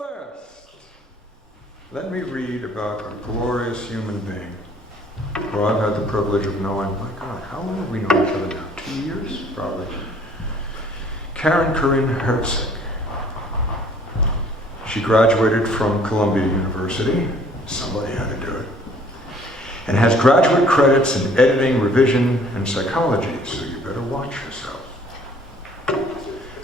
first, let me read about a glorious human being who I've had the privilege of knowing. My God, how long have we known each other now? 2 years? Probably. Corinne Herceg. She graduated from Columbia University. Somebody had to do it. And has graduate credits in editing, revision, and psychology, so you better watch yourself.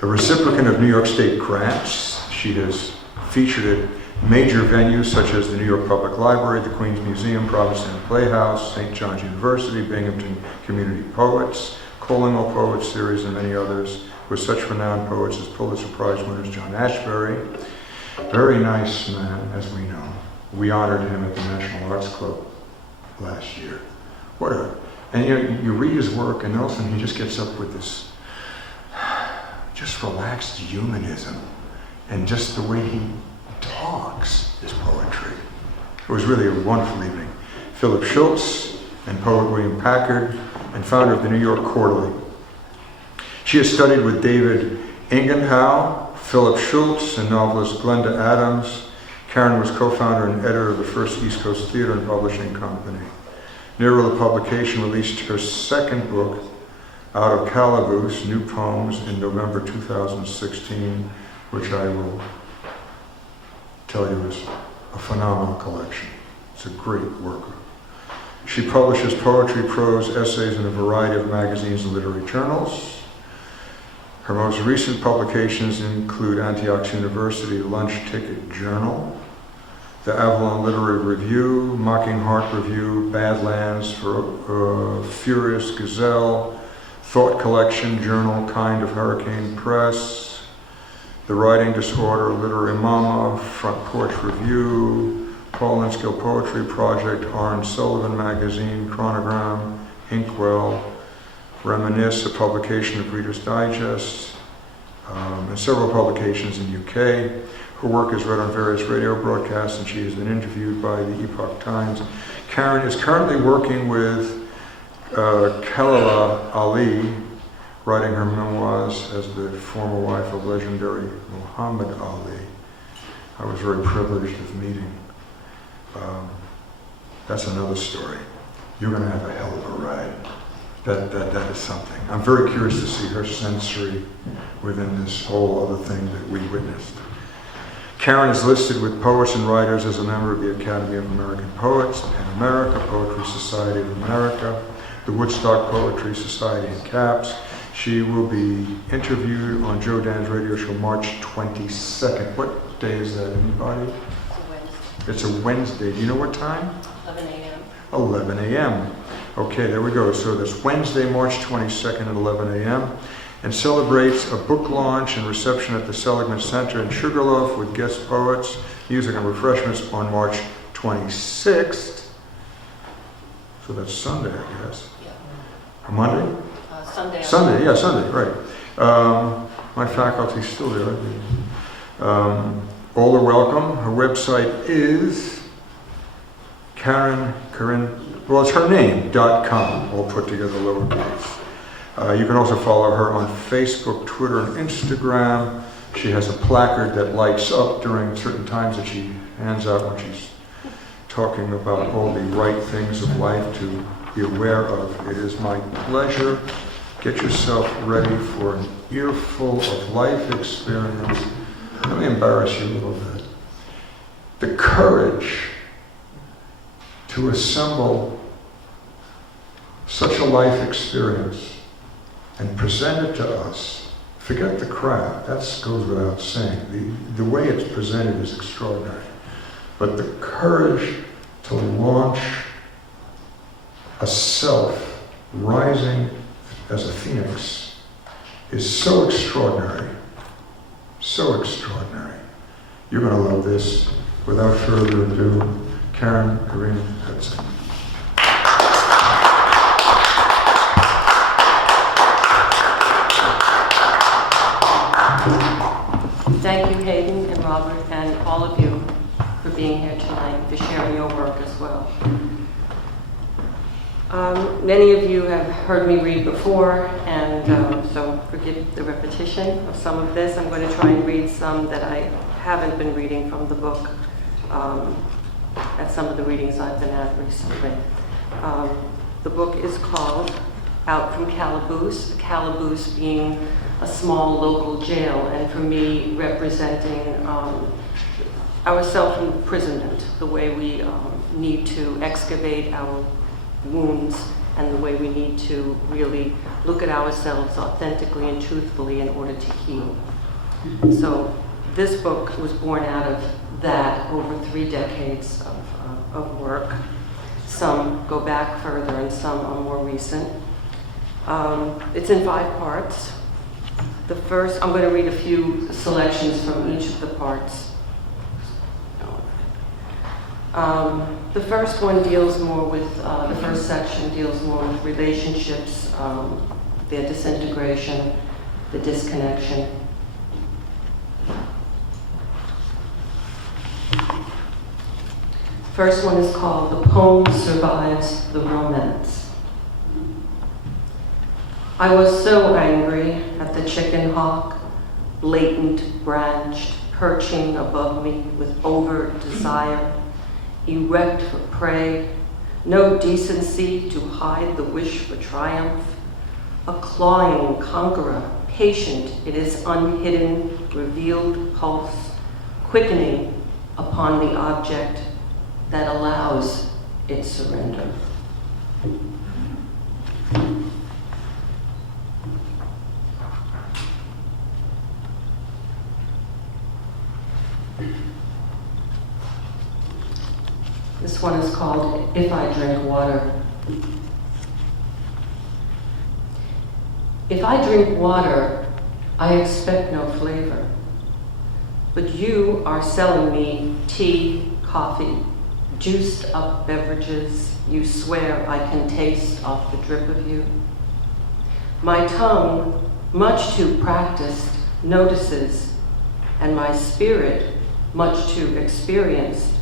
A recipient of New York State grants, she has featured at major venues such as the New York Public Library, the Queens Museum, Provincetown Playhouse, St. John's University, Binghamton Community Poets, Calling All Poets Series, and many others, with such renowned poets as Pulitzer Prize winners John Ashbery. Very nice man, as we know. We honored him at the National Arts Club last year. And you read his work, and all of a sudden he just gets up with this just relaxed humanism, and just the way he talks is poetry. It was really a wonderful evening. Philip Schultz and poet William Packard, and founder of the New York Quarterly. She has studied with David Ingenhow, Philip Schultz, and novelist Glenda Adams. Karen was co-founder and editor of the first East Coast Theater and Publishing Company. Nero, the publication, released her second book, Out of Calaboose, New Poems, in November 2016, which I will tell you is a phenomenal collection. It's a great work. She publishes poetry, prose, essays in a variety of magazines and literary journals. Her most recent publications include Antioch University Lunch Ticket Journal, the Avalon Literary Review, Mocking Heart Review, Badlands, Furious Gazelle, Thought Collection Journal, Kind of Hurricane Press, The Writing Disorder, Literary Mama, Front Porch Review, Paul Linskill Poetry Project, Orange Sullivan Magazine, Chronogram, Inkwell, Reminisce, a publication of Reader's Digest, and several publications in UK. Her work is read on various radio broadcasts, and she has been interviewed by the Epoch Times. Karen is currently working with Kalila Ali, writing her memoirs as the former wife of legendary Muhammad Ali. I was very privileged of meeting. That's another story. You're going to have a hell of a ride. That is something. I'm very curious to see her sensory within this whole other thing that we witnessed. Karen is listed with poets and writers as a member of the Academy of American Poets, PEN America, Poetry Society of America, the Woodstock Poetry Society in Caps. She will be interviewed on Joe Dan's radio show March 22nd. What day is that, anybody? It's a Wednesday. Do you know what time? 11 a.m. 11 a.m. Okay, there we go. So that's Wednesday, March 22nd at 11 a.m. and celebrates a book launch and reception at the Seligman Center in Sugarloaf with guest poets, music and refreshments on March 26th. So that's Sunday, I guess. Yeah. Or Monday? Sunday. Sunday, yeah, Sunday, right. My faculty's still there. All are welcome. Her website is well, it's her name.com, all put together lowercase. You can also follow her on Facebook, Twitter, and Instagram. She has a placard that lights up during certain times that she hands out when she's talking about all the right things of life to be aware of. It is my pleasure. Get yourself ready for an earful of life experience. Let me embarrass you a little bit. The courage to assemble such a life experience and present it to us. Forget the craft, that goes without saying. The way it's presented is extraordinary. But the courage to launch a self rising as a phoenix is so extraordinary. So extraordinary. You're going to love this. Without further ado, Corinne Herceg. Thank you, Hayden and Robert, and all of you for being here tonight, for sharing your work as well. Many of you have heard me read before, and so forgive the repetition of some of this. I'm going to try and read some that I haven't been reading from the book at some of the readings I've been at recently. The book is called Out from Calaboose, Calaboose being a small local jail, and for me representing our self-imprisonment, the way we need to excavate our wounds and the way we need to really look at ourselves authentically and truthfully in order to heal. So this book was born out of that over 3 decades of work. Some go back further and some are more recent. It's in 5 parts. The first, I'm going to read a few selections from each of the parts. The first one deals more with, the first section deals more with relationships, their disintegration, the disconnection. First one is called The Poem Survives the Romance. I was so angry at the chicken hawk, blatant branched, perching above me with overt desire, erect for prey, no decency to hide the wish for triumph, a clawing conqueror, patient in his unhidden, revealed pulse, quickening upon the object that allows its surrender. This one is called If I Drink Water. If I drink water, I expect no flavor. But you are selling me tea, coffee, juiced up beverages you swear I can taste off the drip of you. My tongue, much too practiced, notices, and my spirit, much too experienced,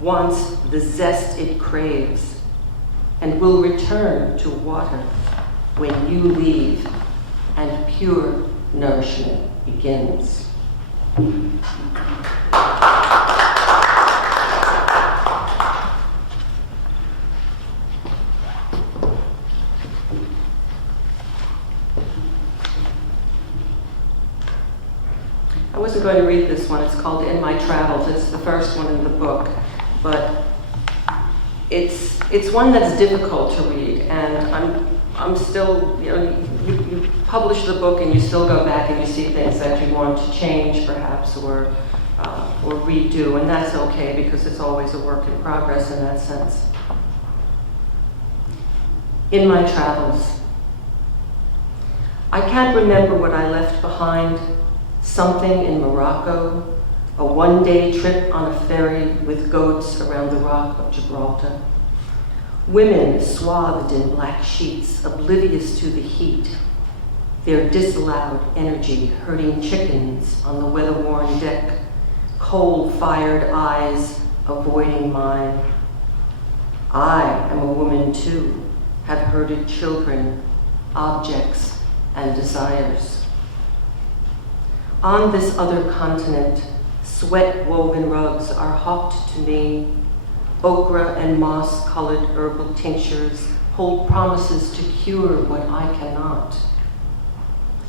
wants the zest it craves, and will return to water when you leave and pure nourishment begins. I wasn't going to read this one. It's called In My Travels. It's the first one in the book, but it's one that's difficult to read, and I'm still, you publish the book and you still go back and you see things that you want to change perhaps or redo, and that's okay because it's always a work in progress in that sense. In my travels, I can't remember what I left behind. Something in Morocco, a one-day trip on a ferry with goats around the Rock of Gibraltar. Women swathed in black sheets, oblivious to the heat, their disallowed energy herding chickens on the weather-worn deck, coal-fired eyes avoiding mine. I am a woman too, have herded children, objects, and desires. On this other continent, sweat-woven rugs are hawked to me. Okra and moss-colored herbal tinctures hold promises to cure what I cannot.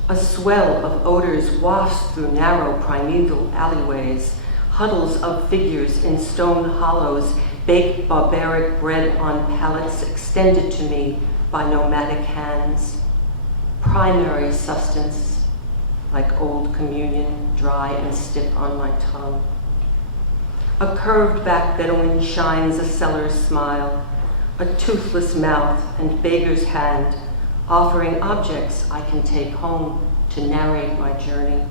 A swell of odors wafts through narrow primeval alleyways, huddles of figures in stone hollows, baked barbaric bread on pallets extended to me by nomadic hands. Primary sustenance, like old communion, dry and stiff on my tongue. A curved-back Bedouin shines a seller's smile, a toothless mouth and beggar's hand, offering objects I can take home to narrate my journey.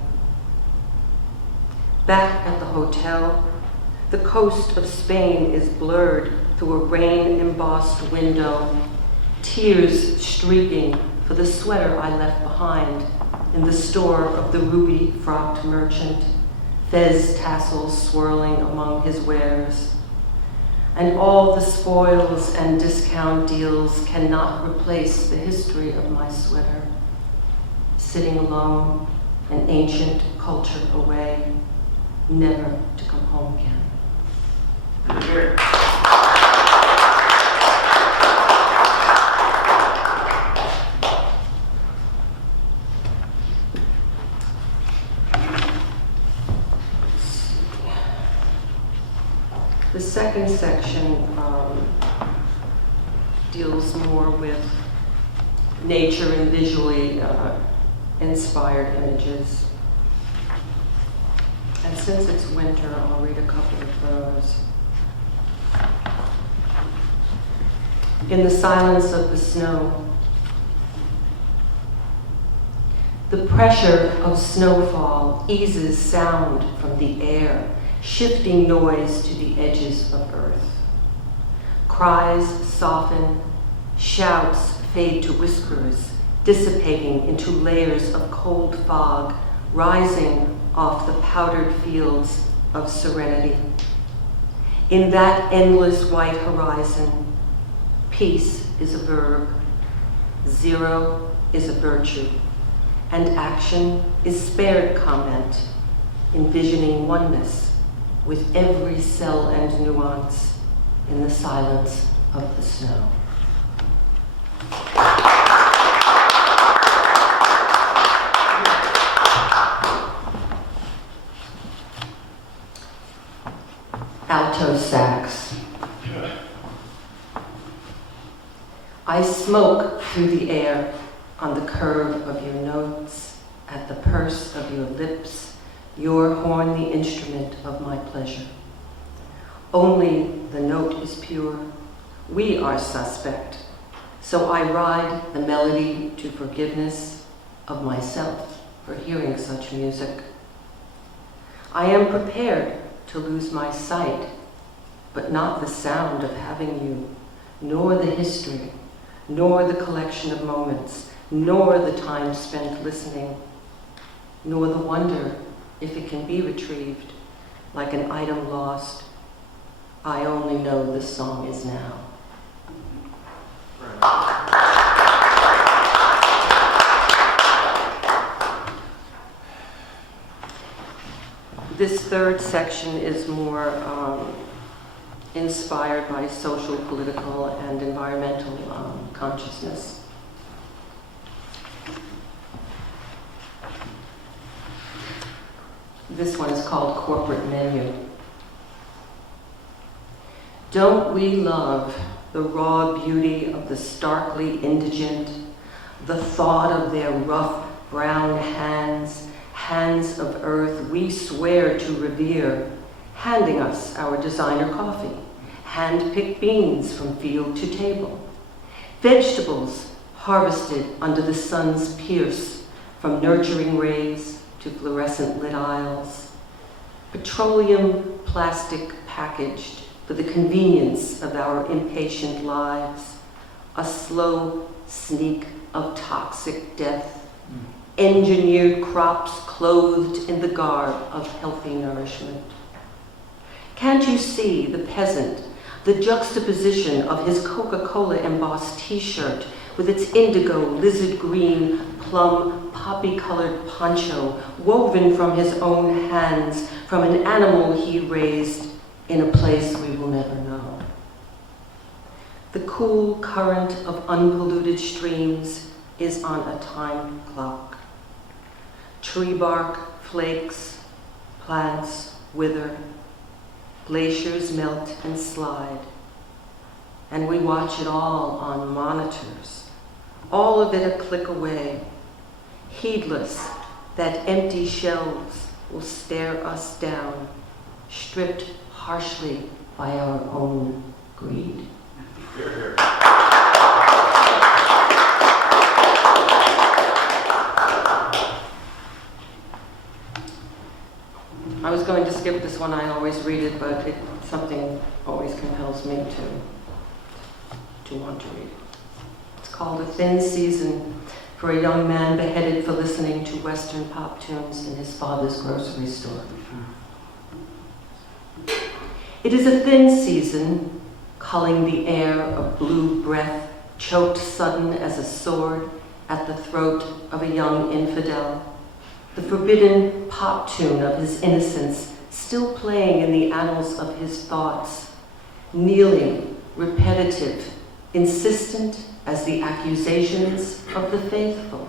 Back at the hotel, the coast of Spain is blurred through a rain-embossed window, tears streaking for the sweater I left behind in the store of the ruby-frocked merchant, fez tassels swirling among his wares. And all the spoils and discount deals cannot replace the history of my sweater, sitting alone, an ancient culture away. never to come home again. The second section deals more with nature and visually inspired images. And since it's winter, I'll read a couple of those. In the silence of the snow, the pressure of snowfall eases sound from the air, shifting noise to the edges of earth. Cries soften, shouts fade to whispers, dissipating into layers of cold fog, rising off the powdered fields of serenity. In that endless white horizon, peace is a verb, zero is a virtue, and action is spared comment, envisioning oneness with every cell and nuance in the silence of the snow. Alto sax. I smoke through the air on the curve of your notes, at the purse of your lips, your horn the instrument of my pleasure. Only the note is pure, we are suspect, so I ride the melody to forgiveness of myself for hearing such music. I am prepared to lose my sight, but not the sound of having you, nor the history, nor the collection of moments, nor the time spent listening, nor the wonder if it can be retrieved like an item lost. I only know the song is now. This third section is more inspired by social, political, and environmental consciousness. This one is called Corporate Menu. Don't we love the raw beauty of the starkly indigent, the thought of their rough brown hands, hands of earth we swear to revere, handing us our designer coffee, hand-picked beans from field to table, vegetables harvested under the sun's pierce from nurturing rays to fluorescent lit aisles, petroleum plastic packaged for the convenience of our impatient lives, a slow sneak of toxic death, engineered crops clothed in the garb of healthy nourishment. Can't you see the peasant, the juxtaposition of his Coca-Cola embossed t-shirt with its indigo, lizard green, plum, poppy-colored poncho woven from his own hands from an animal he raised in a place we will never know. The cool current of unpolluted streams is on a time clock. Tree bark flakes, plants wither, glaciers melt and slide, and we watch it all on monitors, all of it a click away, heedless that empty shelves will stare us down, stripped harshly by our own greed. Hear, hear. I was going to skip this one, I always read it, but something always compels me to want to read it. It's called A Thin Season for a young man beheaded for listening to Western pop tunes in his father's grocery store. It is a thin season, culling the air of blue breath, choked sudden as a sword at the throat of a young infidel. The forbidden pop tune of his innocence still playing in the annals of his thoughts, kneeling, repetitive, insistent as the accusations of the faithful,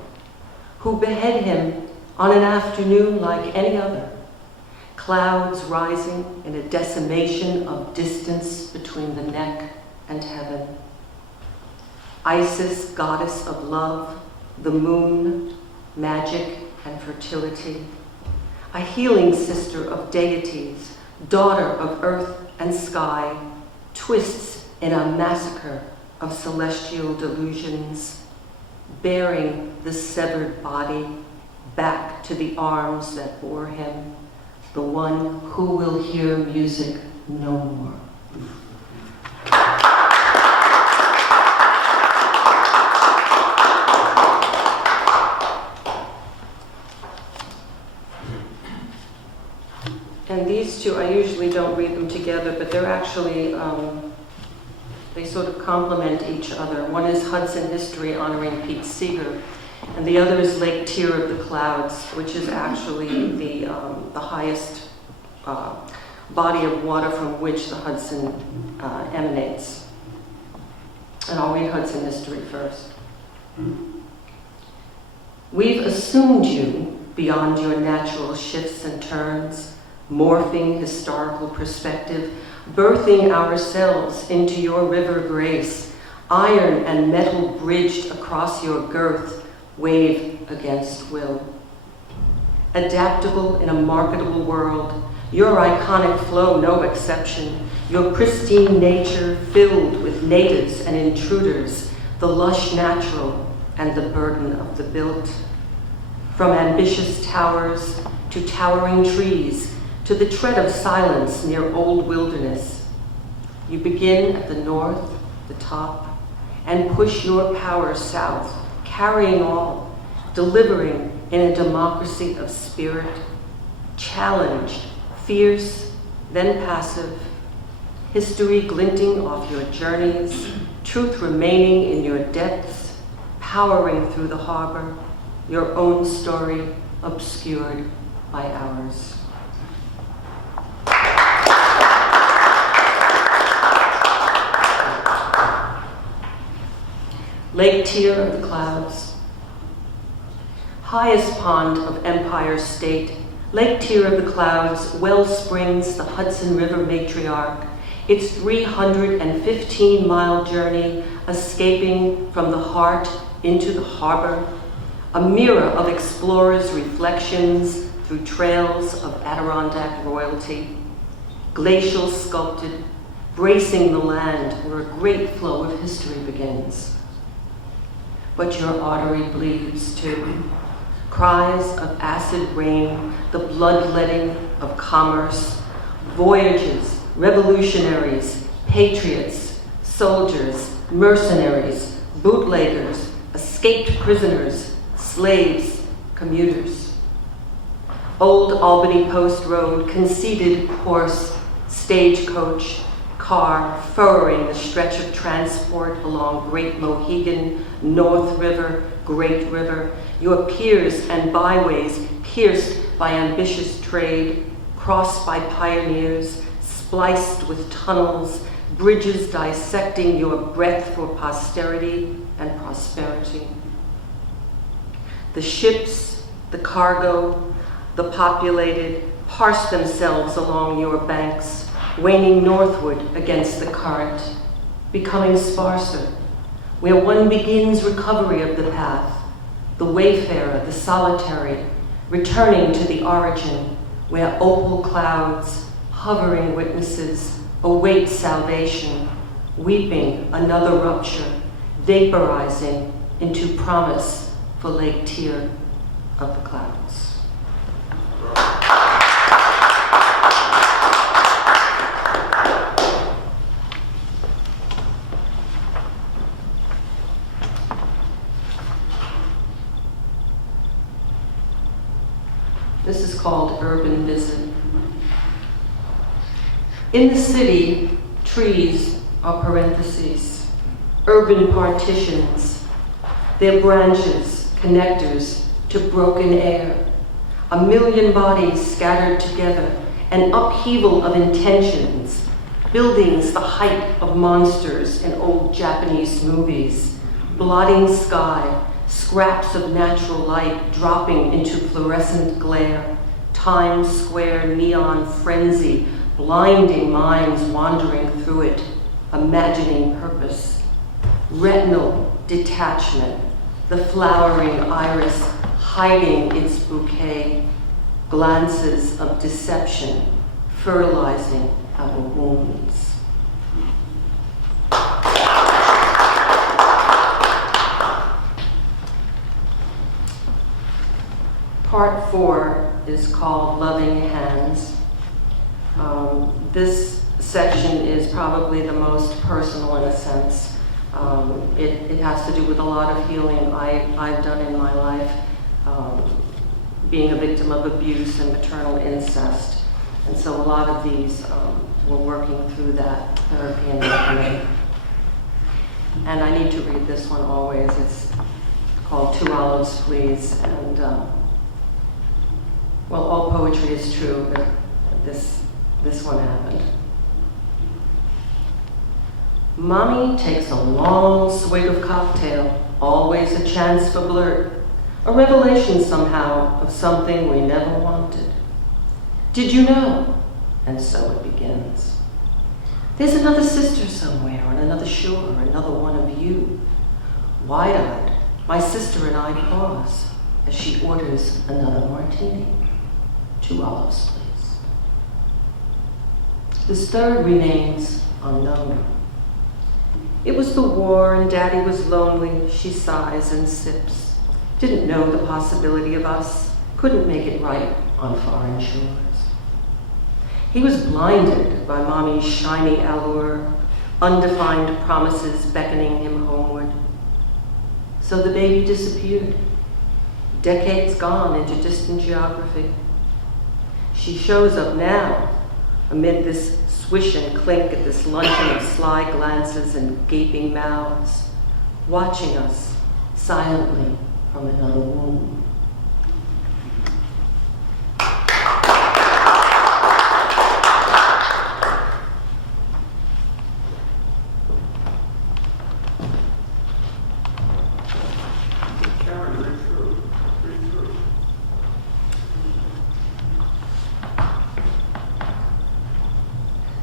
who behead him on an afternoon like any other, clouds rising in a decimation of distance between the neck and heaven. Isis, goddess of love, the moon, magic and fertility, a healing sister of deities, daughter of earth and sky, twists in a massacre of celestial delusions, bearing the severed body back to the arms that bore him, the one who will hear music no more. And these two, I usually don't read them together, but they're actually, they sort of complement each other. One is Hudson History honoring Pete Seeger, and the other is Lake Tear of the Clouds, which is actually the highest body of water from which the Hudson emanates. And I'll read Hudson History first. We've assumed you beyond your natural shifts and turns, morphing historical perspective, birthing ourselves into your river grace, iron and metal bridged across your girth, wave against will. Adaptable in a marketable world, your iconic flow no exception, your pristine nature filled with natives and intruders, the lush natural and the burden of the built. From ambitious towers to towering trees, to the tread of silence near old wilderness. You begin at the north, the top, and push your power south, carrying all, delivering in a democracy of spirit, challenged, fierce, then passive, history glinting off your journeys, truth remaining in your depths, powering through the harbor, your own story obscured by ours. Lake Tear of the Clouds. Highest pond of Empire State, Lake Tear of the Clouds well springs the Hudson River matriarch, its 315-mile journey escaping from the heart into the harbor, a mirror of explorers' reflections through trails of Adirondack royalty, glacial sculpted, bracing the land where a great flow of history begins. But your artery bleeds too. Cries of acid rain, the bloodletting of commerce, voyages, revolutionaries, patriots, soldiers, mercenaries, bootleggers, escaped prisoners, slaves, commuters. Old Albany Post Road, conceded horse, stagecoach, car furrowing the stretch of transport along Great Mohegan, North River, Great River, your piers and byways pierced by ambitious trade, crossed by pioneers, spliced with tunnels, bridges dissecting your breath for posterity and prosperity. The ships, the cargo, the populated parse themselves along your banks, waning northward against the current, becoming sparser, where one begins recovery of the path, the wayfarer, the solitary, returning to the origin, where opal clouds, hovering witnesses, await salvation, weeping another rupture, vaporizing into promise for Lake Tear of the Clouds. This is called Urban Visit. In the city, trees are parentheses, urban partitions, their branches, connectors to broken air, a million bodies scattered together, an upheaval of intentions, buildings the height of monsters in old Japanese movies, blotting sky, scraps of natural light dropping into fluorescent glare, Times Square neon frenzy, blinding minds wandering through it, imagining purpose, retinal detachment, the flowering iris hiding its bouquet, glances of deception, fertilizing our wounds. Part 4 is called Loving Hands. This section is probably the most personal in a sense. It has to do with a lot of healing I've done in my life, being a victim of abuse and maternal incest. And so a lot of these, we're working through that therapy and reckoning. And I need to read this one always. It's called 2 Olives, Please. And well, all poetry is true, but this one happened. Mommy takes a long swig of cocktail, always a chance for blurt, a revelation somehow of something we never wanted. Did you know? And so it begins. There's another sister somewhere on another shore, another one of you. Wide-eyed, my sister and I pause as she orders another martini. 2 olives, please. This third remains unknown. It was the war and Daddy was lonely, she sighs and sips. Didn't know the possibility of us, couldn't make it right on foreign shores. He was blinded by Mommy's shiny allure, undefined promises beckoning him homeward. So the baby disappeared, decades gone into distant geography. She shows up now, amid this swish and clink at this luncheon of sly glances and gaping mouths, watching us silently from another womb.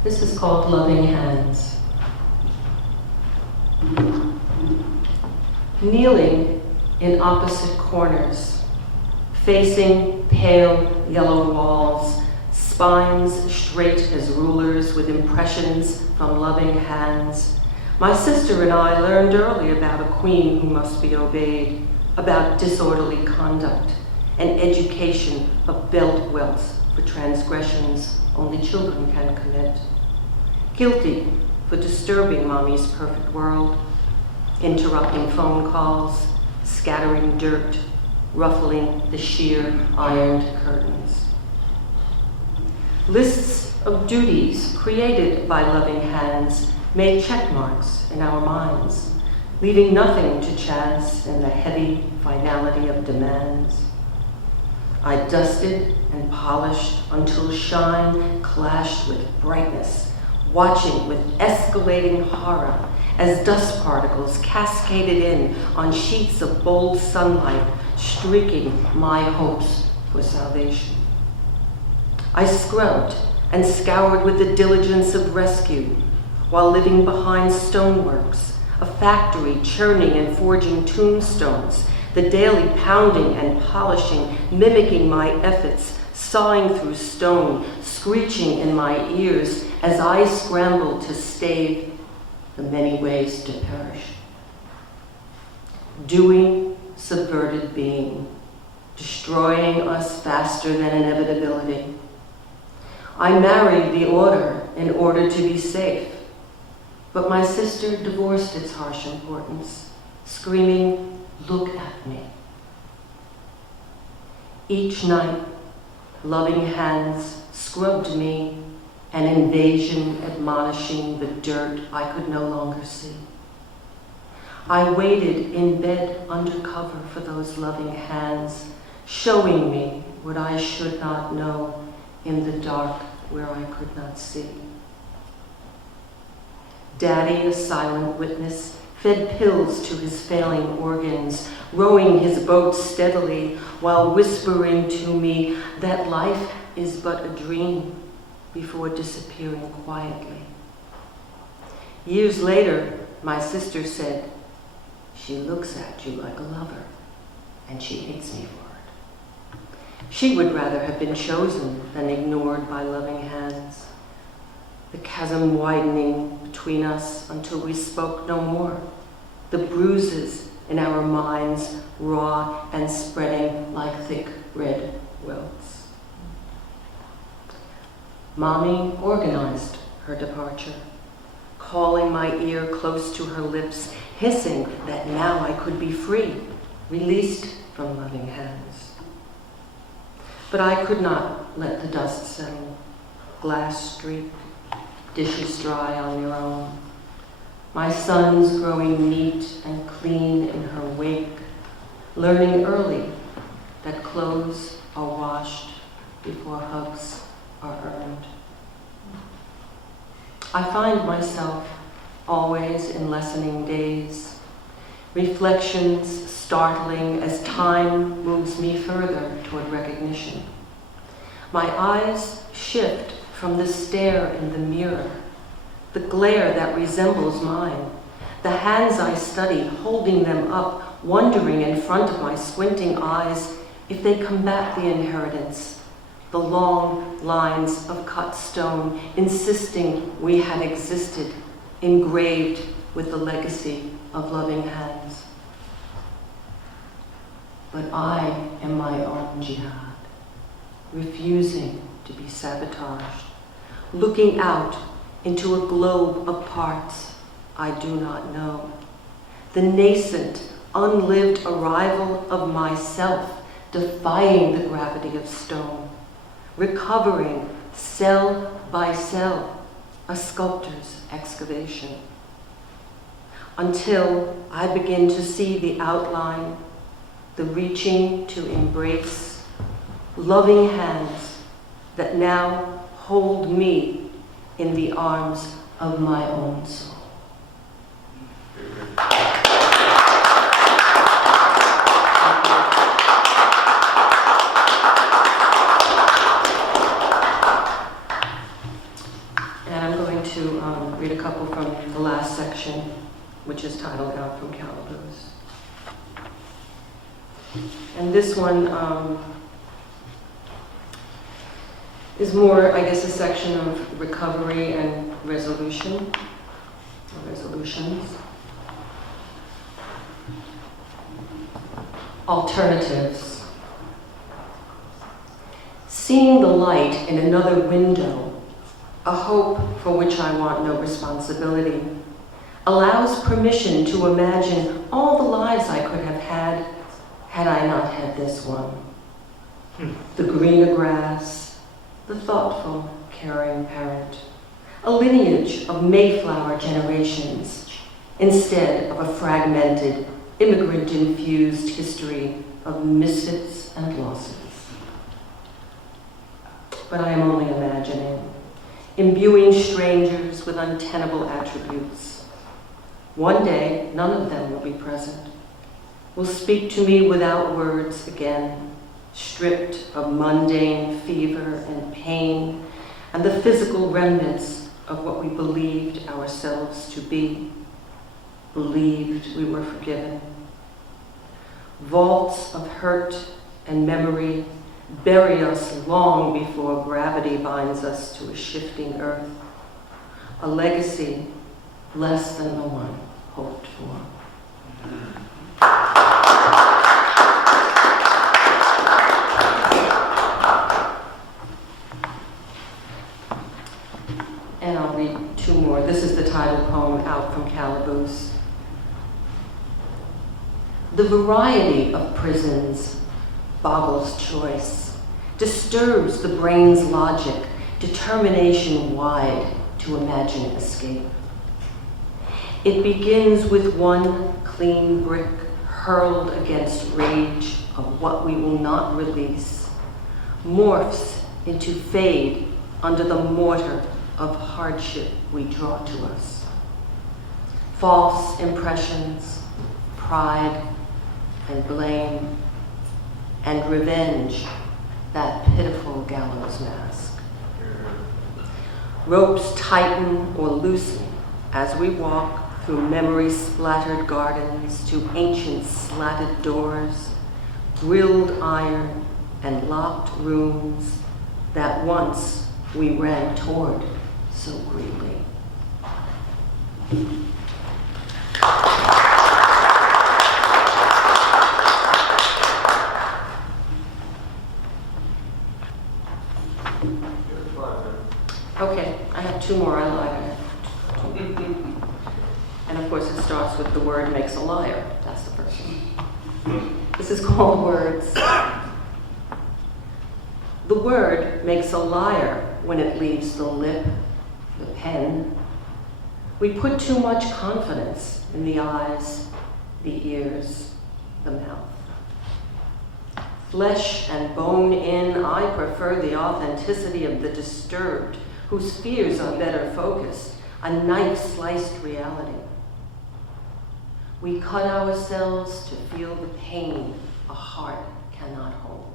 This is called Loving Hands. Kneeling in opposite corners, facing pale yellow walls, spines straight as rulers with impressions from loving hands. My sister and I learned early about a queen who must be obeyed, about disorderly conduct, and education of belt welts for transgressions only children can commit. Guilty for disturbing Mommy's perfect world, interrupting phone calls, scattering dirt, ruffling the sheer ironed curtains. Lists of duties created by loving hands made check marks in our minds, leaving nothing to chance in the heavy finality of demands. I dusted and polished until shine clashed with brightness, watching with escalating horror as dust particles cascaded in on sheets of bold sunlight, streaking my hopes for salvation. I scrubbed and scoured with the diligence of rescue while living behind stoneworks, a factory churning and forging tombstones, the daily pounding and polishing, mimicking my efforts, sawing through stone, screeching in my ears as I scrambled to stave the many ways to perish. Doing subverted being, destroying us faster than inevitability. I married the order in order to be safe, but my sister divorced its harsh importance, screaming, "Look at me." Each night, loving hands scrubbed me, an invasion admonishing the dirt I could no longer see. I waited in bed undercover for those loving hands, showing me what I should not know in the dark where I could not see. Daddy, a silent witness, fed pills to his failing organs, rowing his boat steadily while whispering to me that life is but a dream before disappearing quietly. Years later, my sister said, "She looks at you like a lover, and she hates me for it." She would rather have been chosen than ignored by loving hands. The chasm widening between us until we spoke no more. The bruises in our minds raw and spreading like thick red welts. Mommy organized her departure, calling my ear close to her lips, hissing that now I could be free, released from loving hands. But I could not let the dust settle, glass streak, dishes dry on their own. My sons growing neat and clean in her wake, learning early that clothes are washed before hugs are earned. I find myself always in lessening days, reflections startling as time moves me further toward recognition. My eyes shift from the stare in the mirror, the glare that resembles mine, the hands I study, holding them up, wondering in front of my squinting eyes if they combat the inheritance, the long lines of cut stone insisting we had existed, engraved with the legacy of loving hands. But I am my own jihad, refusing to be sabotaged, looking out into a globe of parts I do not know, the nascent, unlived arrival of myself, defying the gravity of stone, recovering cell by cell, a sculptor's excavation, until I begin to see the outline, the reaching to embrace, loving hands that now hold me in the arms of my own soul. And I'm going to read a couple from the last section, which is titled Out from Calaboose. And this one is more, I guess, a section of recovery and resolution, or resolutions. Alternatives. Seeing the light in another window, a hope for which I want no responsibility, allows permission to imagine all the lives I could have had I not had this one. The greener grass, the thoughtful, caring parent, a lineage of Mayflower generations, instead of a fragmented, immigrant-infused history of misfits and losses. But I am only imagining, imbuing strangers with untenable attributes. One day, none of them will be present, will speak to me without words again, stripped of mundane fever and pain and the physical remnants of what we believed ourselves to be, believed we were forgiven. Vaults of hurt and memory bury us long before gravity binds us to a shifting earth, a legacy less than the one hoped for. And I'll read two more. This is the title poem, Out from Calaboose. The variety of prisons boggles choice, disturbs the brain's logic, determination wide to imagine escape. It begins with one clean brick hurled against rage of what we will not release, morphs into fade under the mortar of hardship we draw to us. False impressions, pride and blame, and revenge, that pitiful gallows mask. Ropes tighten or loosen as we walk through memory-splattered gardens to ancient slatted doors, grilled iron, and locked rooms that once we ran toward so greenly. Okay, I have two more I lied. And of course it starts with the word makes a liar. That's the first one. This is called Words. The word makes a liar when it leaves the lip, the pen. We put too much confidence in the eyes, the ears, the mouth. Flesh and bone in, I prefer the authenticity of the disturbed, whose fears are better focused, a knife-sliced reality. We cut ourselves to feel the pain a heart cannot hold.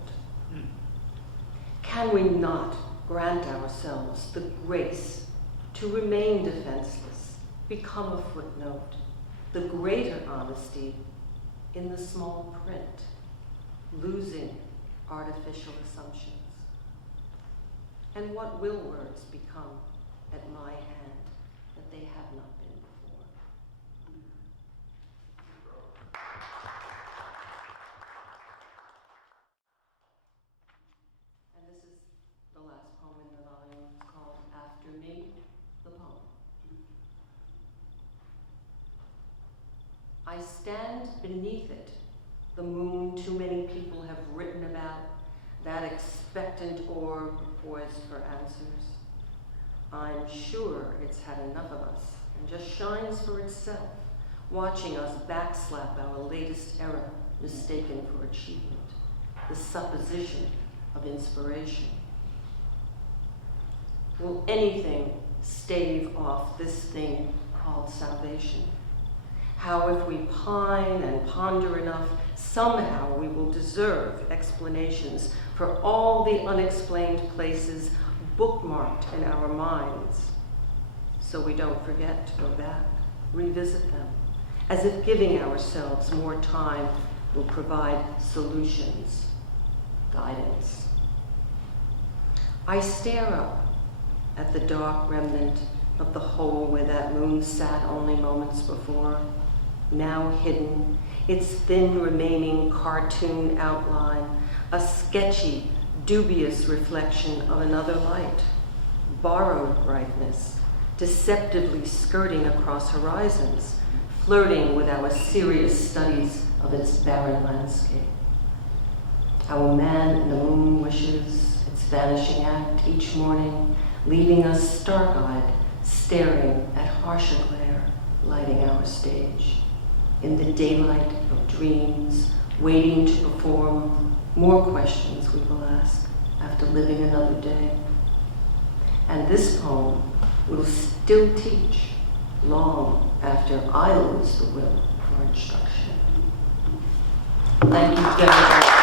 Can we not grant ourselves the grace to remain defenseless, become a footnote, the greater honesty in the small print, losing artificial assumptions? And what will words become at my hand that they have not been before? And this is the last poem in the volume. It's called After Me, the Poem. I stand beneath it, the moon too many people have written about, that expectant orb poised for answers. I'm sure it's had enough of us and just shines for itself, watching us backslap our latest era mistaken for achievement, the supposition of inspiration. Will anything stave off this thing called salvation? How if we pine and ponder enough, somehow we will deserve explanations for all the unexplained places bookmarked in our minds, so we don't forget to go back, revisit them, as if giving ourselves more time will provide solutions, guidance. I stare up at the dark remnant of the hole where that moon sat only moments before, now hidden, its thin remaining cartoon outline, a sketchy, dubious reflection of another light, borrowed brightness, deceptively skirting across horizons, flirting with our serious studies of its barren landscape. Our man in the moon wishes its vanishing act each morning, leaving us stark-eyed, staring at harsher glare, lighting our stage. In the daylight of dreams, waiting to perform, more questions we will ask after living another day. And this poem will still teach long after I lose the will for instruction. Thank you very much.